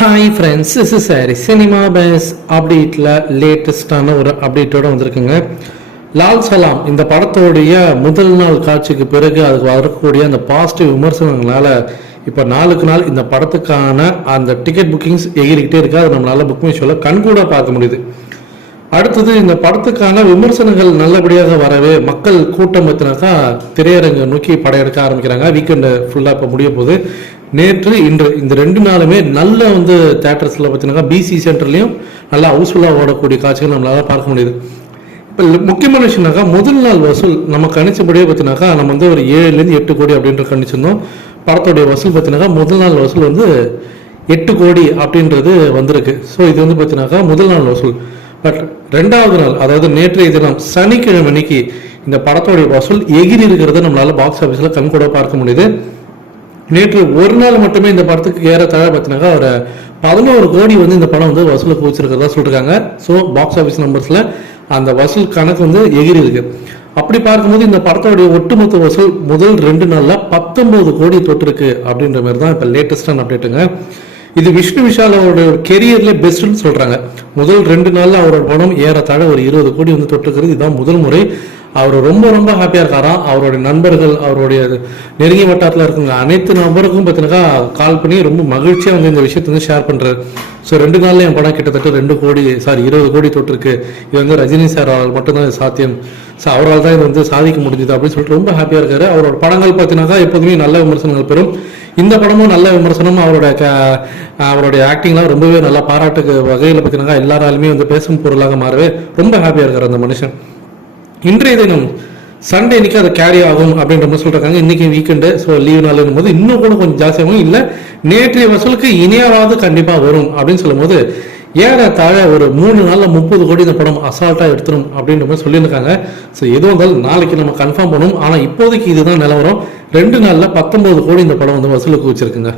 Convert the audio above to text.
Hi friends is sari cinema base அப்டேட்டில் லேட்டஸ்டான ஒரு அப்டேட்டோட வந்திருக்குங்க. லால் சலாம் இந்த படத்தோடைய முதல் நாள் காட்சிக்கு பிறகு அதுக்கு வரக்கூடிய அந்த பாசிட்டிவ் விமர்சனங்களால இப்போ நாளுக்கு நாள் இந்த படத்துக்கான அந்த டிக்கெட் புக்கிங்ஸ் எகிரிக்கிட்டே இருக்கு. அதை நம்மளால புக் மை ஷோவில் கண்கூட பார்க்க முடியுது. அடுத்தது இந்த படத்துக்கான விமர்சனங்கள் நல்லபடியாக வரவே மக்கள் கூட்டம் பார்த்தினாக்கா திரையரங்கு நோக்கி படையெடுக்க ஆரம்பிக்கிறாங்க. வீக்கெண்டு ஃபுல்லாக இப்போ முடிய போகுது. நேற்று இன்று இந்த ரெண்டு நாளுமே நல்ல வந்து தேட்டர்ஸில் பார்த்தீங்கன்னா பிசி சென்டர்லையும் நல்லா ஹவுஸ்ஃபுல்லாக ஓடக்கூடிய காட்சிகள் நம்மளால் பார்க்க முடியுது. இப்போ முக்கியமான விஷயம்னாக்கா முதல் நாள் வசூல் நம்ம கணிச்சபடியே பார்த்தீங்கன்னாக்கா நம்ம வந்து ஒரு ஏழுலேருந்து எட்டு கோடி அப்படின்ற கணிச்சிருந்தோம். படத்தோடைய வசூல் பார்த்தீங்கன்னாக்கா முதல் நாள் வசூல் வந்து எட்டு கோடி அப்படின்றது வந்திருக்கு. ஸோ இது வந்து பார்த்தீங்கன்னாக்கா முதல் நாள் வசூல். பட் ரெண்டாவது நாள் அதாவது நேற்றைய தினம் சனிக்கிழமை அன்னைக்கு இந்த படத்தோடைய வசூல் எகிரி இருக்கிறத நம்மளால் பாக்ஸ் ஆஃபீஸில் கண்கூட பார்க்க முடியுது. நேற்று ஒரு நாள் மட்டுமே இந்த படத்துக்கு ஏறத்தாழ பார்த்தீங்கன்னாக்கா ஒரு பதினோரு கோடி வந்து இந்த படம் வந்து வசூல் குவிச்சிருக்கிறதா சொல்லிருக்காங்க. ஸோ பாக்ஸ் ஆஃபீஸ் நம்பர்ஸில் அந்த வசூல் கணக்கு வந்து எகிரி இருக்கு அப்படி பார்க்கும்போது இந்த படத்தோடைய ஒட்டுமொத்த வசூல் முதல் ரெண்டு நாளில் பத்தொன்பது கோடி தொட்டிருக்கு அப்படின்ற மாதிரி தான் இப்போ லேட்டஸ்டான அப்டேட்டுங்க இது விஷ்ணு விஷால் அவரோட கெரியர்ல பெஸ்ட்னு சொல்றாங்க. முதல் ரெண்டு நாள்ல அவரோட படம் ஏறத்தாழ ஒரு இருபது கோடி வந்து தொட்டுக்கிறது இதுதான் முதல் முறை. அவர் ரொம்ப ரொம்ப ஹாப்பியாக இருக்காராம் அவருடைய நண்பர்கள் அவருடைய நெருங்கிய வட்டாரத்தில் இருக்கிற அனைத்து நபருக்கும் பார்த்தீங்கன்னா கால் பண்ணி ரொம்ப மகிழ்ச்சியாக வந்து இந்த விஷயத்தை வந்து ஷேர் பண்ணுறாரு ஸோ ரெண்டு நாள்ல என் படம் கிட்டத்தட்ட ரெண்டு கோடி சாரி இருபது கோடி தொட்டிருக்கு. இது வந்து ரஜினி சார் அவரால் மட்டும்தான் இது சாத்தியம். ஸோ அவரால் தான் இது வந்து சாதிக்க முடிஞ்சுது அப்படின்னு சொல்லிட்டு ரொம்ப ஹாப்பியாக இருக்காரு. அவரோட படங்கள் பார்த்தீங்கன்னாக்கா எப்போதுமே நல்ல விமர்சனங்கள் பெறும். இந்த படமும் நல்ல விமர்சனம் அவரோட க- அவருடைய ஆக்டிங்லாம் ரொம்பவே நல்லா பாராட்டுக்கு வகையில் பார்த்தீங்கன்னா எல்லாராலுமே வந்து பேசும் பொருளாக மாறவே ரொம்ப ஹாப்பியாக இருக்கார் அந்த மனுஷன். இன்றைய தினம் சண்டே இன்னைக்கு அது கேரி ஆகும் அப்படின்ற மாதிரி சொல்றாங்க. இன்னைக்கு வீக்கெண்டு ஸோ லீவ் நாளும் போது இன்னும் கூட கொஞ்சம் ஜாஸ்தியாகும் இல்லை நேற்றைய வசூலுக்கு இணையாவது கண்டிப்பாக வரும் அப்படின்னு சொல்லும்போது ஏறத்தாழ ஒரு மூணு நாளில் முப்பது கோடி இந்த படம் அசால்ட்டாக எடுத்துரும் அப்படின்ற மாதிரி சொல்லியிருக்காங்க. ஸோ எதுவும் இருந்தாலும் நாளைக்கு நம்ம கன்ஃபார்ம் பண்ணுவோம் ஆனால் இப்போதைக்கு இதுதான் நிலவரம். ரெண்டு நாளில் பத்தொம்பது கோடி இந்த படம் வந்து வசூலுக்கு வச்சிருக்குங்க.